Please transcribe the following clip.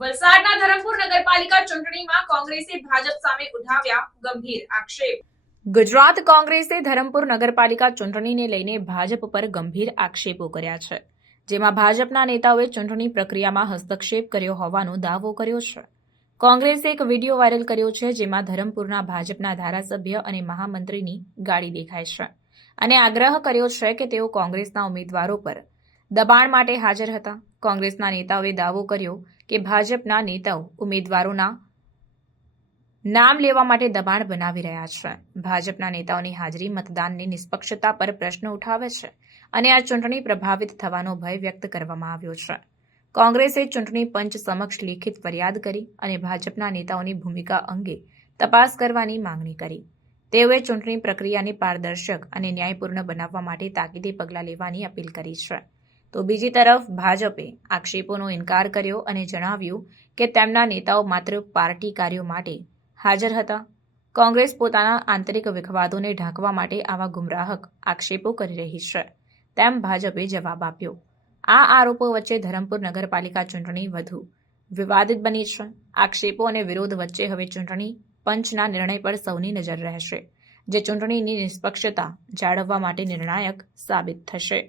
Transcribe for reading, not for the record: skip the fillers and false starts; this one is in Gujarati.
વલસાડના ધરમપુર નગરપાલિકા ચૂંટણીમાં કોંગ્રેસે ભાજપ સામે ઉઠાવ્યા ગંભીર આક્ષેપ। ગુજરાત કોંગ્રેસે ધરમપુર નગરપાલિકા ચૂંટણીને લઈને ભાજપ પર ગંભીર આક્ષેપો કર્યા છે, જેમાં ભાજપના નેતાઓએ ચૂંટણી પ્રક્રિયામાં હસ્તક્ષેપ કર્યો હોવાનો દાવો કર્યો છે। કોંગ્રેસે એક વિડીયો વાયરલ કર્યો છે, જેમાં ધરમપુરના ભાજપના ધારાસભ્ય અને મહામંત્રીની ગાડી દેખાય છે અને આગ્રહ કર્યો છે કે તેઓ કોંગ્રેસના ઉમેદવારો પર દબાણ માટે હાજર હતા। કોંગ્રેસના નેતાઓએ દાવો કર્યો કે ભાજપના નેતાઓ ઉમેદવારોના નામ લેવા માટે દબાણ બનાવી રહ્યા છે। ભાજપના નેતાઓની હાજરી મતદાનની નિષ્પક્ષતા પર પ્રશ્ન ઉઠાવે છે અને આ ચૂંટણી પ્રભાવિત થવાનો ભય વ્યક્ત કરવામાં આવ્યો છે। કોંગ્રેસે ચૂંટણી પંચ સમક્ષ લેખિત ફરિયાદ કરી અને ભાજપના નેતાઓની ભૂમિકા અંગે તપાસ કરવાની માંગણી કરી। તેઓએ ચૂંટણી પ્રક્રિયાને પારદર્શક અને ન્યાયપૂર્ણ બનાવવા માટે તાકીદે પગલાં લેવાની અપીલ કરી છે। તો બીજી તરફ ભાજપે આક્ષેપોનો ઇનકાર કર્યો અને જણાવ્યું કે તેમના નેતાઓ માત્ર પાર્ટી કાર્યો માટે હાજર હતા। કોંગ્રેસ પોતાના આંતરિક વિખવાદોને ઢાંકવા માટે આવા ગુમરાહક આક્ષેપો કરી રહી છે, તેમ ભાજપે જવાબ આપ્યો। આ આરોપો વચ્ચે ધરમપુર નગરપાલિકા ચૂંટણી વધુ વિવાદિત બની છે। આક્ષેપો અને વિરોધ વચ્ચે હવે ચૂંટણી પંચના નિર્ણય પર સૌની નજર રહેશે, જે ચૂંટણીની નિષ્પક્ષતા જાળવવા માટે નિર્ણાયક સાબિત થશે।